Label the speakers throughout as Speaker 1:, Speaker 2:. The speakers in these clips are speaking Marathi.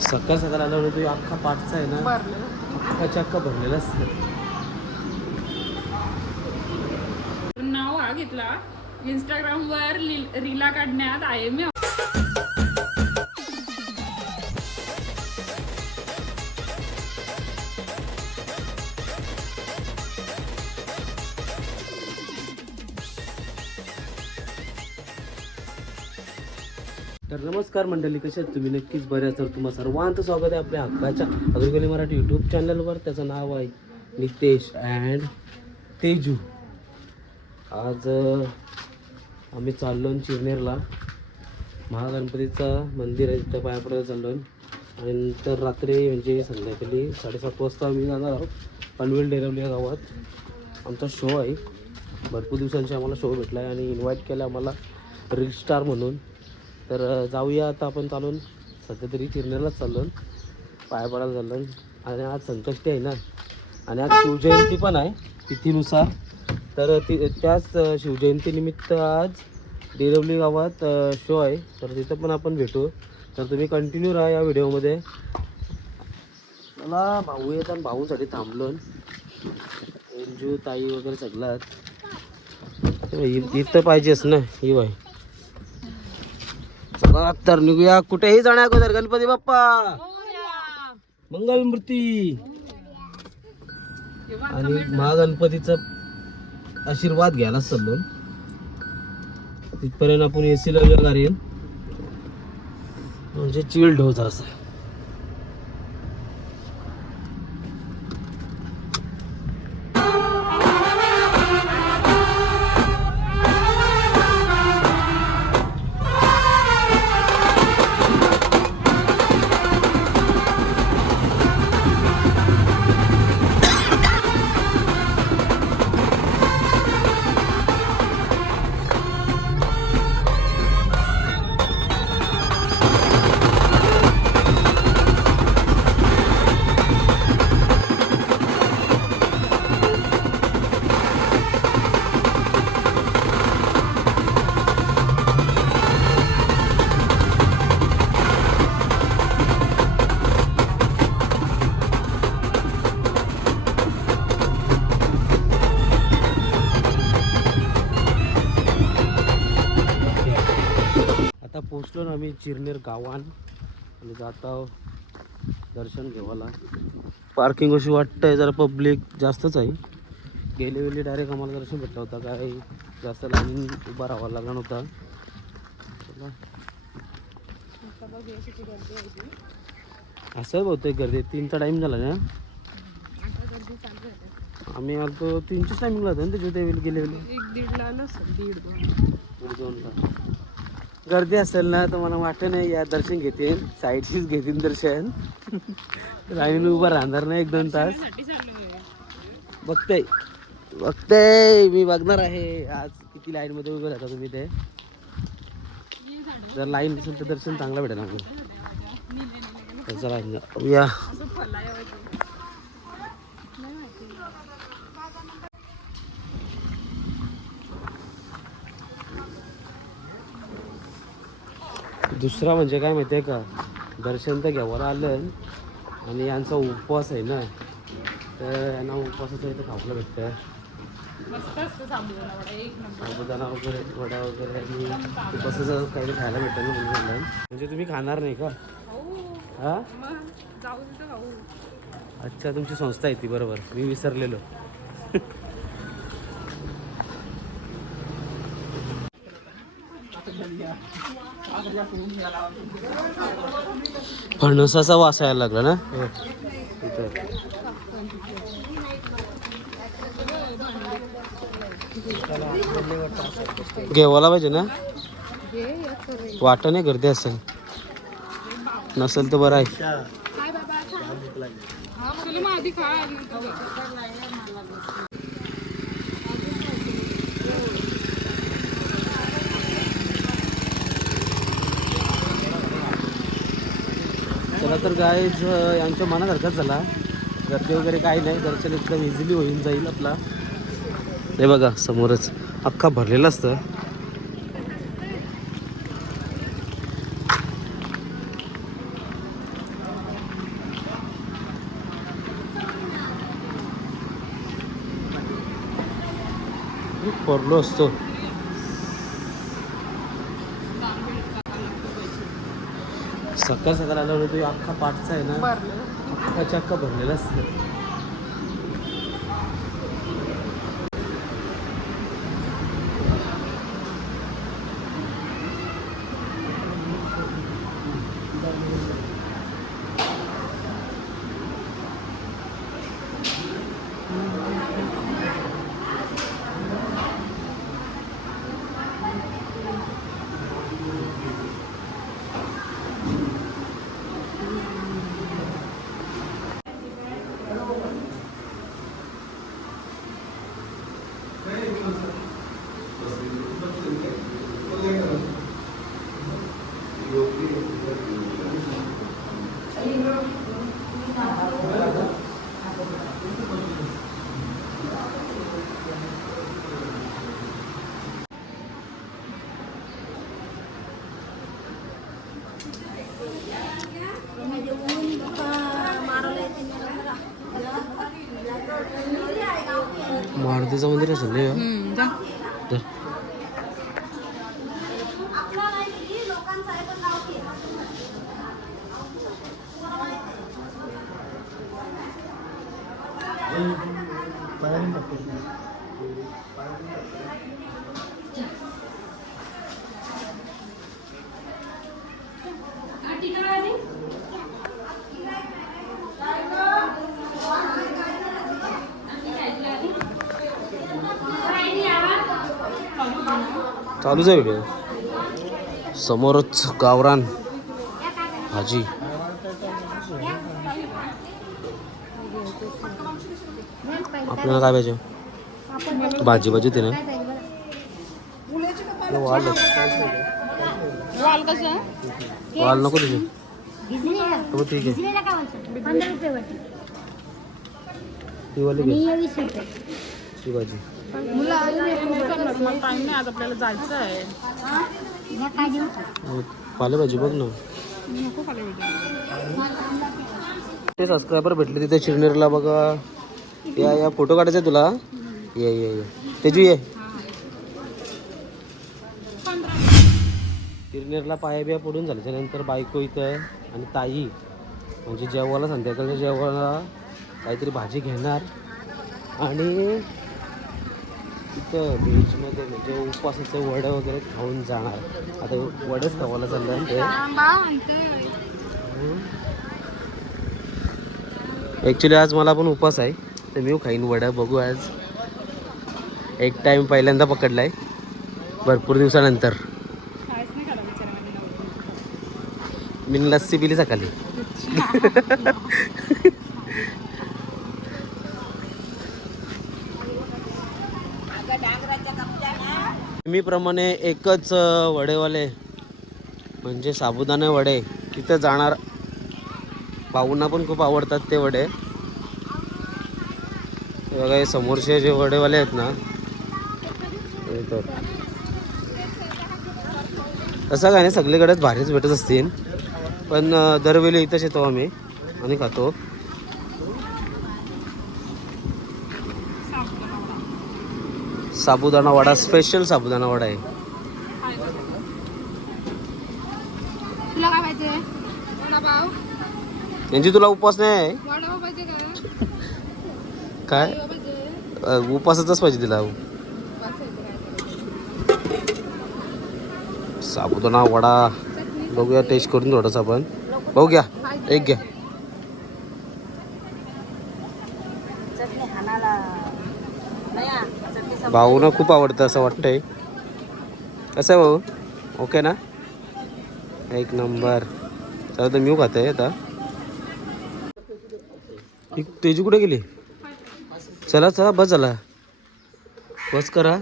Speaker 1: सकाळ सकाळ आला तो अख्खा पाठचा आहे ना अख्खा चक्का भरलेला असतं
Speaker 2: नाव हा घेतला. इंस्टाग्राम वर रीला काढण्यात आहे मी
Speaker 1: तर नमस्कार मंडळी कशा आहेत तुम्ही? नक्कीच बऱ्याच तर तुम्हा सर्वांचं स्वागत आहे आपल्या हक्काच्या अग्रगली मराठी यूट्यूब चॅनलवर त्याचं नाव आहे नितेश अँड तेजू. आज आम्ही चाललो चिरनेरला महागणपतीचं मंदिर आहे तिथं पाया चाललो आणि नंतर रात्री म्हणजे संध्याकाळी साडेसात वाजता आम्ही जाणार आहोत पनवेल डेरवली या गावात. आमचा शो आहे. भरपूर दिवसांची आम्हाला शो भेटला आहे आणि इन्व्हाइट केला आम्हाला रील स्टार म्हणून. तर जाऊया आता आपण चालून. सध्या तरी चिरण्यालाच चाललो पाया पडायला चाललो आणि आज संकष्टी आहे ना. आणि आज शिवजयंती पण आहे तिथीनुसार. तर ती त्याच शिवजयंतीनिमित्त आज डेरवली गावात शो आहे. तर तिथं पण आपण भेटू. तर तुम्ही कंटिन्यू राहा या व्हिडिओमध्ये. मला भाऊ येत आणि भाऊसाठी थांबलो एंजू ताई वगैरे सगळं इथं पाहिजेच ना ही बाई. तर निघूया. कुठेही जाण्या अगोदर गणपती बाप्पा. मंगल मूर्ती. आणि महागणपतीचा आशीर्वाद घ्यायला चाललो. तिथपर्यंत आपण एसी ला म्हणजे चिल्ड होत असं पोचलो ना आम्ही चिरनेर गावान. आणि जात दर्शन घेवायला. पार्किंग अशी वाटतंय जरा पब्लिक जास्तच आहे. गेले वेळी डायरेक्ट आम्हाला दर्शन भेटला होता. काय जास्त लाईन उभा राहावा लागला नव्हता. असं बहुतेक गर्दी. तीनचा टाईम झाला ना? आम्ही आलतो तीनच्याच टायमिंगला होतो ना त्याच्या गेले वेळी?
Speaker 2: एक दीड दोन.
Speaker 1: दोनला. गर्दी असेल ना तर मला वाटत नाही या दर्शन घेतील. साईडशीच घेतील दर्शन. लाईन उभा राहणार नाही एक दोन तास. बघते बघते मी. बघणार आहे. आज किती लाईन मध्ये उभे राहता तुम्ही ते. जर लाईन असेल तर दर्शन चांगलं भेटेल आपलं तर चला या. दुसरा म्हणजे काय माहिती आहे का? दर्शन तर घ्यावर आलं आणि यांचा उपवास आहे ना. तर यांना उपवासाचं इथं खावलं भेटतं
Speaker 2: असतं साबुदाणा वडा एक नंबर.
Speaker 1: साबुदाणा वगैरे वड्या वगैरे आणि उपवासाचं काही खायला भेटेल ना म्हणून म्हणलं. म्हणजे तुम्ही खाणार नाही का?
Speaker 2: हो.
Speaker 1: हा? अच्छा तुमची संस्था आहे ती बरोबर. मी विसरलेलो. फणसाचा वास यायला लागला ना? हो. घेवायला पाहिजे ना? वाटत नाही गर्दी असेल. नसेल तर बरं आहे. खरं तर गायज यांच्या मनात हरकत झाला. गर्दी वगैरे काही नाही. दर्शन एकदम इझिली होऊन जाईल आपला. हे बघा समोरच अख्खा भरलेला असतं. खूप पडलो असतो. सकाळ सकाळ आल्यावर तो अख्खा पाठचा आहे ना. अख्खा भरलेला असतं मारुतीचं मंदिर असेल नाही
Speaker 2: हम्म, जा.
Speaker 1: तर चालूच आहे समोरच गावरान भाजी. आपल्याला काय पाहिजे? भाजी भाजी होती ना वाल
Speaker 2: वाल कसं
Speaker 1: वाल नको तुझे. हो ठीक आहे ती वाली घे. ती भाजी.
Speaker 2: आपल्याला जायचं आहे
Speaker 1: हो, पालेभाजी बघ ना. ते सबस्क्रायबर भेटले तिथे शिरनेरला बघा. या या फोटो काढायचा आहे तुला? ये ये ये. तेजू ये. चिरनेरला पाया बिया पडून झाल्याच्यानंतर बायको इथं आणि ताई म्हणजे जेवायला संध्याकाळच्या जेवायला काहीतरी भाजी घेणार. आणि इथं बीचमध्ये म्हणजे उपवासाचे वडे वगैरे खाऊन जाणार. आता वडेच खावायला चाललं आहे ते. ॲक्च्युली आज मला पण उपवास आहे. तर मी खाईन वड्या बघू आज. एक टाईम पहिल्यांदा पकडलाय. भरपूर दिवसानंतर. मी लस्सी पिली सकाळी. मी प्रमाणे एकच वडेवाले म्हणजे साबुदाणे वडे तिथं जाणार. भाऊंना पण खूप आवडतात ते वडे. बघा हे समोरचे जे वडेवाले आहेत ना तसं काय नाही सगळीकडेच भारीच भेटत असतील. पण दरवेळी इथंच येतो आम्ही आणि खातो. साबुदाणा वडा स्पेशल साबुदाणा वडा आहे.
Speaker 2: तुला काय पाहिजे
Speaker 1: यांची तुला उपवास नाही काय? उपासाचाच पाहिजे तिला. साबुदाणा वडा. बघूया टेस्ट करून थोडंसं आपण. बघू घ्या एक घ्या. भाऊना खूप आवडतं असं वाटतंय. कसं आहे भाऊ? ओके ना? एक नंबर. चला तर मी खात आहे आता. ही तेजू कुठे गेली? चला चला बस झाला. बस करा.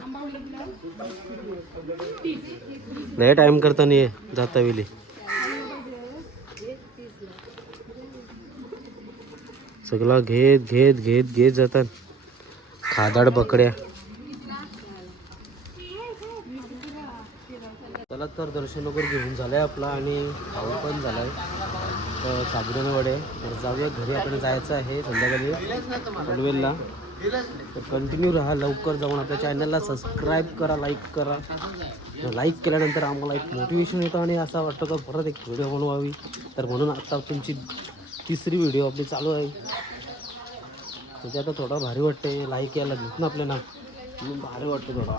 Speaker 1: नाही टाइम करता नाही जाता वेळी. सगळा घेत घेत घेत घेत जातात. खादाड बकड्या. चला तर दर्शन वगैरे घेऊन झालंय आपला आणि खाऊ पण झालाय. तर साबुदाणे वडे. तर जाऊया घरी आपण जायचं आहे संध्याकाळी. पनवेलला. तर कंटिन्यू राहा लवकर जाऊन आपल्या चॅनलला सबस्क्राईब करा लाईक करा. लाईक केल्यानंतर आम्हाला एक मोटिवेशन येतं आणि असं वाटतं का परत एक व्हिडिओ बनवावी. तर म्हणून आता तुमची तिसरी व्हिडिओ आपली चालू आहे. म्हणजे आता थोडा भारी वाटते लाईक यायला घेत ना आपल्याला. म्हणून भारी वाटतं थोडा.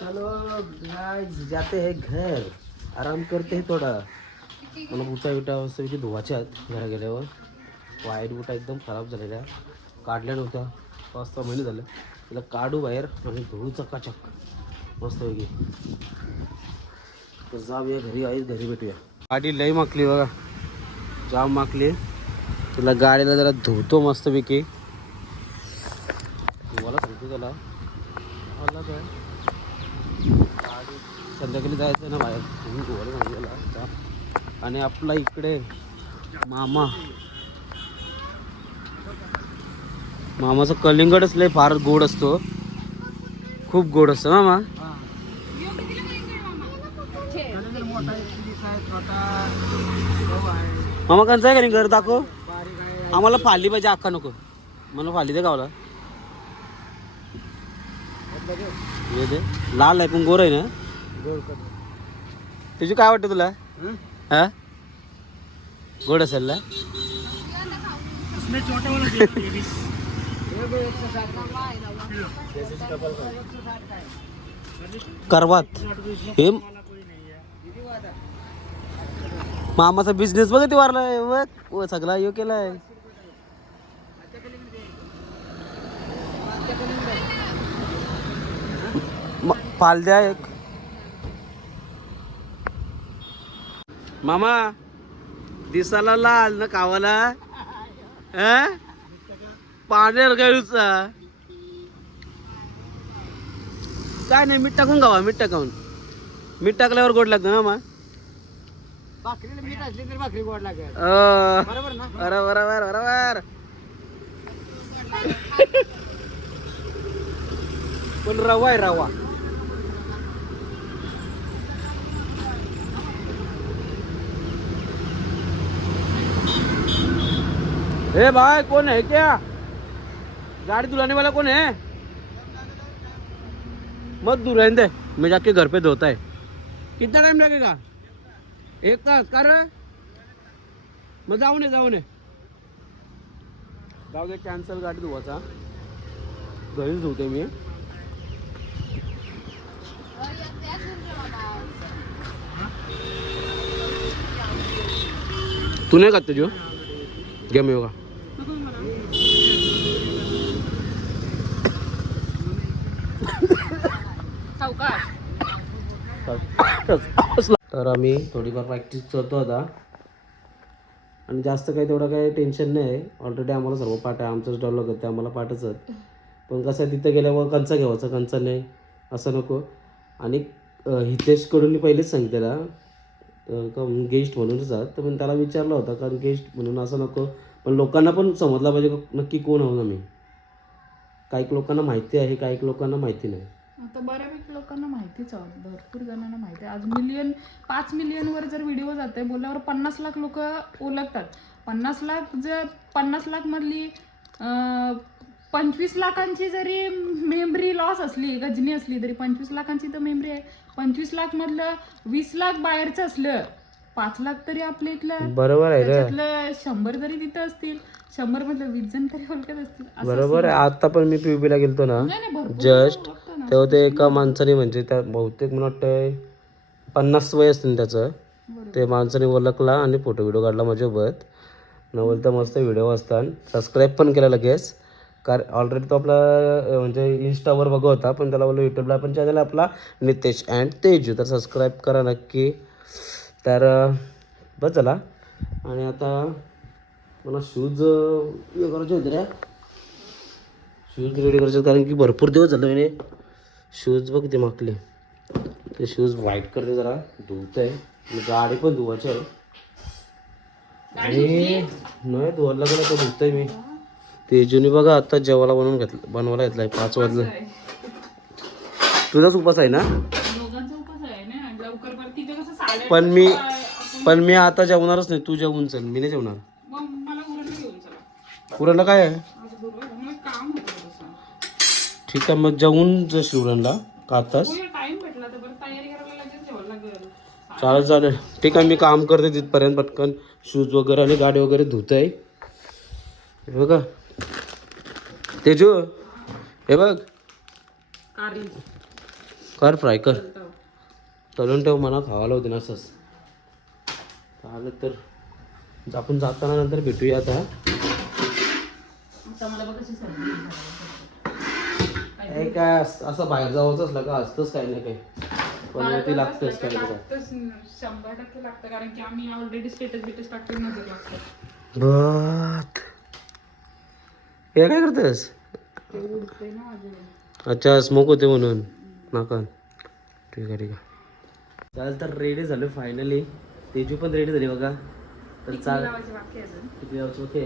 Speaker 1: चलो गाइस जाते हैं घर. आराम करते थोडा. मला उठा बिटा असं धुवाच्या आहेत घरा गेल्यावर वायर बुटा एकदम खराब झालेल्या. काढल्या नव्हत्या. पाच सहा महिने झाले. तिला काढू बाहेर आणि धुवू चकाचक. मस्तपैकी. तर जाऊया घरी. आईच घरी भेटूया. गाडी लई माकली बघा. जाम माकली. तुला गाडीला जरा धुवतो मस्तपैकी. धुवायला सांगतो त्याला. मला काय? गाडी संध्याकाळी जायचं ना बाहेर. म्हणून धुवायला सांगितलं आणि आपला इकडे मामा. मामाचं कलिंगडच लय फार गोड असतो. खूप गोड असतं मामा? मामा कंचा आहे का नाही? घर दाखव. आम्हाला फाली पाहिजे अख्खा नको. मला फाली दे गावला. हे दे. लाल आहे पण गोर आहे ना? तुझी काय वाटतं तुला? हा? गोड असेल ना? करवात. हे मामाचा बिझनेस बघ ते वारलाय व सगळा यो केलाय. म- पाल द्या एक. मामा दिसाला लाल ना कावाला. पाण्यावर गळूचा काय नाही मीठ टाकून गावा मीठ टाकून मीठ टाकल्यावर गोड लागतं ना मा?
Speaker 3: भाकरीला मीठ असली तरी भाकरी गोड लागेल.
Speaker 1: अं,
Speaker 3: बरोबर ना?
Speaker 1: बरोबर बरोबर बरोबर. पण रवा आहे रवा. ए भाई कौन है क्या? गाड़ी धुलाने वाला कौन है? मत दूर रहने दे। मैं जाके घर पे धोता है। कितना टाइम लगेगा? एक तास। का रे मग जाऊ नये जाऊ नये जाऊ दे कॅन्सल गाडी धुवाचा घरीच धुते मी। तू नाही खात ते जो? गेम योगा बघा तर आम्ही थोडीफार प्रॅक्टिस करतो आता. आणि जास्त काही तेवढं काही टेन्शन नाही. आहे ऑलरेडी आम्हाला सर्व पाठ आहे. आमचंच डेव्हलप होतं आम्हाला पाठच पण कसं आहे तिथं गेल्यावर कंचा घ्यावाचा कंचा नाही. असं नको. आणि हितेशकडून मी पहिलेच सांगितलेला. का गेस्ट म्हणूनच आहात. तर पण त्याला विचारलं होतं. कारण गेस्ट म्हणून असं नको. पण लोकांना पण समजलं पाहिजे. नक्की कोण आहोत आम्ही? काही लोकांना माहिती आहे काही लोकांना माहिती नाही.
Speaker 2: आता बऱ्यापैकी लोकांना माहितीच आहे. भरपूर जणांना माहिती आहे. आज मिलियन पाच मिलियनवर जर व्हिडिओ जाते बोलल्यावर पन्नास लाख लोक ओळखतात. पन्नास लाख जर पन्नास लाख मधली पंचवीस लाखांची जरी मेमरी लॉस असली गजनी असली तरी पंचवीस लाखांची तर मेमरी आहे. पंचवीस लाख मधलं वीस लाख बाहेरचं असलं पाच लाख तरी आपल्या इथलं
Speaker 1: बरोबर आहे रे
Speaker 2: त्याच्यातलं शंभर जरी तिथं असतील शंभर मधलं वीस जण तरी ओळखत असतील. असं
Speaker 1: बरोबर आहे. आता पण मी पीयूबीला गेलतो ना.
Speaker 2: नाही नाही भरपूर
Speaker 1: जस्ट
Speaker 2: ना.
Speaker 1: तेव्हा ते एका माणसाने म्हणजे त्या बहुतेक मला वाटतं पन्नास वय असतील त्याचं. ते माणसाने ओळखला आणि फोटो व्हिडिओ काढला माझ्यासोबत. नवल तर मस्त व्हिडिओ असतात सबस्क्राईब पण केला लगेच. कारण ऑलरेडी तो आपला अं, म्हणजे इंस्टावर बघत होता पण त्याला बोललो यूट्यूबला पण चॅनल आपला नितेश अँड तेजू. तर सबस्क्राईब करा नक्की. तर बस झाला. आणि आता मला शूज हे करायचे होते रे. शूज रेडी करायचे कारण की भरपूर दिवस झाले मी शूज बघ ते मागले. ते शूज व्हाईट करते जरा. धुवत आहे गाडी पण धुवायची आहे. आणि नाही धुवायला लागलं तर धुतय मी. तेजूने बघा आता जेवायला बनवून घेतलं बनवायला घेतलाय पाच वाजलं. तुझाच उपास आहे ना
Speaker 2: दोघांचा उपास आहे ना लवकर पर तिथे कसं साडे
Speaker 1: पण मी पण मी आता जेवणारच नाही. तू जेवून चल. मी नाही जेवणार.
Speaker 2: मग मला उरण घेऊन चला
Speaker 1: पुरणला काय? आहे
Speaker 2: आज गुरुवार आहे, मला काम होतं थोडंसं.
Speaker 1: ठीक आहे मग जाऊन जा शिवरणला का आताच
Speaker 2: होय, टाइम भेटला तर बरं तयारी करायला लगेच जेवायला लागेल
Speaker 1: चालेल चालेल. ठीक आहे मी काम करते तिथपर्यंत. पटकन शूज वगैरे आणि गाडी वगैरे धुत आहे हे बघा. तेजू हे बघ.
Speaker 2: कर
Speaker 1: फ्राय कर. तळून ठेव मला खावायला होते ना असंच चालेल तर आपण जाताना नंतर भेटूया आता. हे काय अस- बाहेर जावंच असलं का? असतंच काही नाही काही. पण ते लागतंच काही ना
Speaker 2: शंभर टक्के लागतं कारण की आम्ही ऑलरेडी स्टेटस बिटस टाकतो नजर लागतं.
Speaker 1: हे काय करतेस?
Speaker 2: ना
Speaker 1: अच्छा स्मोक होते म्हणून. नाका. ठीक आहे ठीक आहे. चालेल तर रेडी झालो फायनली तेजू पण रेडी झाली बघा. तर चाल
Speaker 2: लावायचे आहे.
Speaker 1: किती लावायचं ओके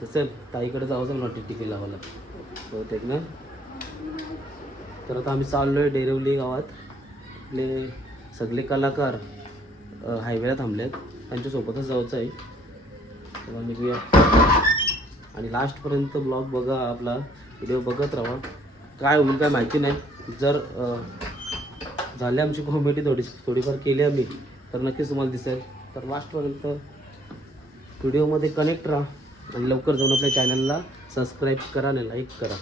Speaker 1: तर चल ताईकडे जावं ना टिकी लावायला. बहुतेक ना? तर आता आम्ही चाललो आहे डेरवली गावात. आपले सगळे कलाकार हायवेला थांबलेत. त्यांच्यासोबतच जायचं आहे. तेव्हा निघूया. आणि लास्टपर्यंत ब्लॉग बघा आपला. व्हिडिओ बघत राहा. काय होईल काय माहिती नाही. जर झाली आमची कॉमेडी थोडी थोडीफार केली आम्ही. तर नक्कीच तुम्हाला दिसेल. तर लास्टपर्यंत व्हिडिओमध्ये कनेक्ट राहा आणि लवकर जाऊन आपल्या चॅनलला सबस्क्राईब करा आणि लाईक करा.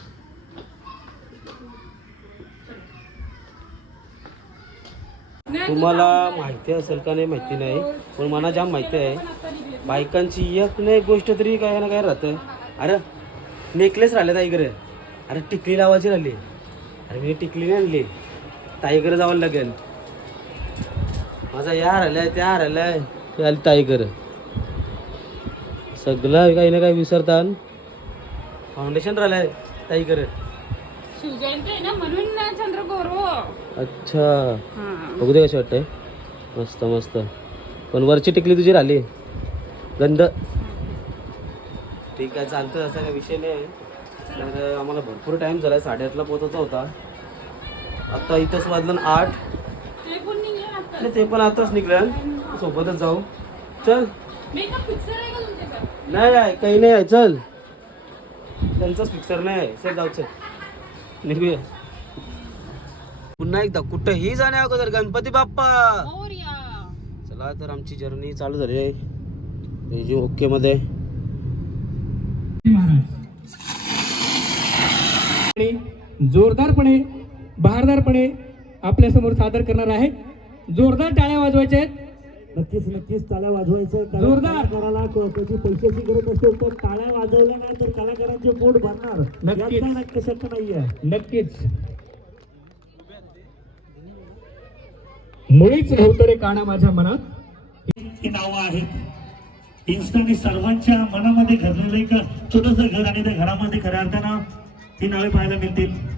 Speaker 1: तुम्हाला माहिती असेल का नाही माहिती नाही पण मला जाम माहिती आहे बायकांची एक नाही गोष्ट तरी काय ना काय राहतं. अरे नेकलेस राहिले ताईकडे अरे टिकली लावायची राहिली. अरे मी टिकली नाही आणली. ताईकडे जावं लागेल. माझा या राहिलाय त्या राहिलाय ते आली ताईकडे सगळं काही ना काही विसरतात फाउंडेशन राहिलंय ताईकडे
Speaker 2: शिवजयंती आहे ना म्हणून ना चंद्रगौरव.
Speaker 1: अच्छा.
Speaker 2: हा.
Speaker 1: बघू दे कशी वाटतंय. मस्त मस्त. पण वरची टिकली तुझी राहिली. गंध. ठीक आहे चालतं असा काही विषय नाही. तर आम्हाला भरपूर टाईम झाला साडेआठला पोहोचायचा होता. आता इथंच वाजलं ना आठ. नाही ते पण आताच निघलं. सोबतच जाऊ. चल.
Speaker 2: आहे
Speaker 1: नाही नाही काही नाही आहे. चल. त्यांचाच पिक्चर नाही आहे. चल जाऊ चल. निघूया. पुन्हा एकदा कुठंही जाण्या अगोदर गणपती बाप्पा. चला तर आमची जर्नी चालू झाली आहे. तेजी ओके मध्ये.
Speaker 4: जोरदारपणे बहारदारपणे आपल्यासमोर सादर करणार आहे. जोरदार टाळ्या वाजवायच्या आहेत.
Speaker 5: नक्कीच नक्कीच टाळ्या वाजवायचं कारण
Speaker 4: जोरदार.
Speaker 5: कलाकाराला क- कधी पैशाची गरज असेल तर टाळ्या वाजवल्या नाही तर कलाकारांचे पोट भरणार.
Speaker 4: नक्कीच.
Speaker 5: यात काय नक्की शक्य नाहीये.
Speaker 4: नक्कीच. मुळीच नव्हतं रे काना माझ्या मनात.
Speaker 5: ही नावं आहेत. इन्स्टाने सर्वांच्या मनामध्ये घडलेलं एक छोटस घर आणि त्या घरामध्ये खऱ्या अर्थानं ही नावे पाहायला मिळतील.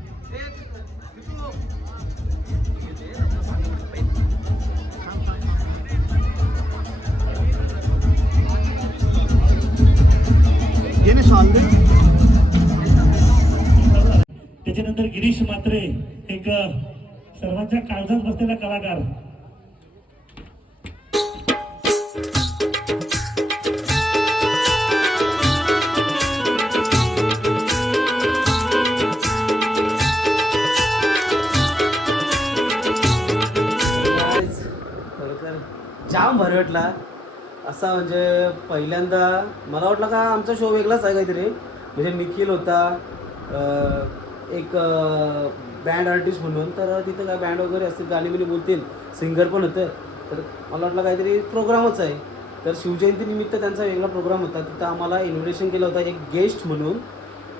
Speaker 5: त्यानंतर गिरीश मात्रे एक सर्वांच्या काळजात बसलेला कलाकार.
Speaker 1: जाम भारी वाटला. असा म्हणजे पहिल्यांदा मला वाटलं का आमचा शो वेगळाच आहे काहीतरी. म्हणजे निखिल होता एक बँड आर्टिस्ट म्हणून तर तिथं काय बँड वगैरे असतील गाणी बिणी बोलतील सिंगर पण होते. तर मला वाटलं काहीतरी प्रोग्रामच आहे. तर शिवजयंतीनिमित्त त्यांचा वेगळा प्रोग्राम होता. तिथं आम्हाला इन्व्हिटेशन केलं होतं एक गेस्ट म्हणून.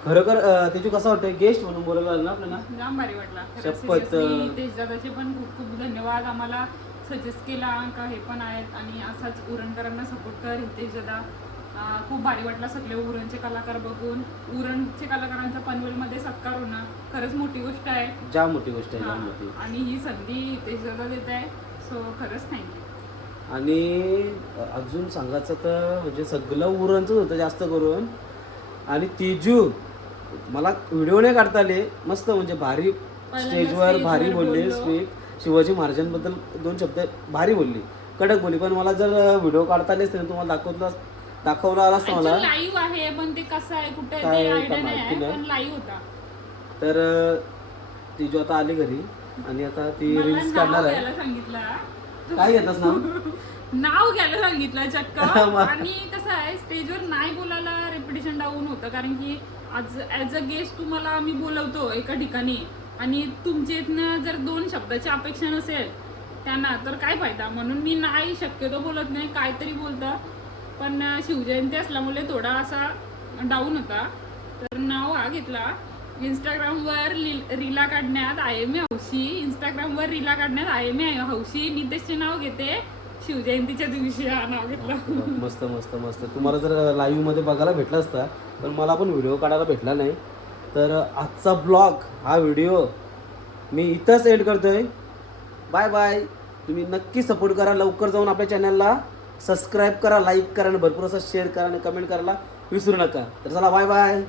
Speaker 1: खरोखर त्याची कसं वाटतं गेस्ट म्हणून बोलायला ना आपल्याला?
Speaker 2: जाम भारी वाटला.
Speaker 1: शपथ.
Speaker 2: तेजदादाचे पण खूप खूप धन्यवाद. आम्हाला सजेस्ट केला का हे पण आहेत. आणि असाच उरणकरांना सपोर्ट कर हितेश दादा. खूप भारी वाटला सगळे उरणचे कलाकार बघून. उरणचे कलाकारांचा पनवेलमध्ये सत्कार होणं खरंच मोठी गोष्ट आहे.
Speaker 1: जाम मोठी गोष्ट आहे मोठी.
Speaker 2: आणि ही संधी हितेश दादा देत आहे. सो खरंच थँक्यू
Speaker 1: आणि अजून सांगायचं तर म्हणजे सगळं उरणचंच होतं जास्त करून. आणि तेजू मला व्हिडिओ नाही काढता आले. मस्त म्हणजे भारी स्टेजवर भारी बोलली. स्पीक शिवाजी महाराजांबद्दल दोन शब्द भारी बोलली. कडक बोलली. पण मला जर व्हिडिओ काढता आले असते तुम्हाला दाखवलं ना मला
Speaker 2: लाईव्ह आहे पण ते कसं आहे कुठे
Speaker 1: काय
Speaker 2: आयडिया नाही
Speaker 1: माहिती
Speaker 2: आहे
Speaker 1: नाही.
Speaker 2: पण लाईव्ह होता.
Speaker 1: तर ती जो आता आली घरी आणि आता ती रील्स
Speaker 2: नाव
Speaker 1: काढणार आहे.
Speaker 2: घ्यायला सांगितलं
Speaker 1: काय घेतस ना
Speaker 2: नाव घ्यायला सांगितलं चक्क. आणि कसं आहे स्टेजवर नाही बोलायला रेप्युटेशन डाऊन होतं कारण की आज ॲज अ गेस्ट तुम्हाला आम्ही बोलवतो एका ठिकाणी. आणि तुमच्या इथनं जर दोन शब्दाची अपेक्षा नसेल त्यांना तर काय फायदा? म्हणून मी नाही शक्यतो बोलत नाही काहीतरी बोलतं. पण शिवजयंती असल्यामुळे थोडा असा डाऊन होता. तर नाव हा घेतला. इंस्टाग्रामवर लील- रिला काढण्यात एम ए हौशी. इंस्टाग्रामवर रिला काढण्यात आय एम ए हौशी. नितेशचे नाव घेते. शिवजयंतीच्या दिवशी हा नाव घेतला.
Speaker 1: मस्त मस्त मस्त. तुम्हाला जर लाईव्हमध्ये बघायला भेटला असता तर मला पण व्हिडिओ काढायला भेटला नाही. तर आजचा ब्लॉग हा व्हिडिओ मी इथंच एड करतोय. बाय बाय तुम्ही नक्की सपोर्ट करा. लवकर जाऊन आपल्या चॅनलला सबस्क्राईब करा लाईक करा आणि भरपूर असं शेअर करा आणि कमेंट करायला विसरू नका. तर चला बाय बाय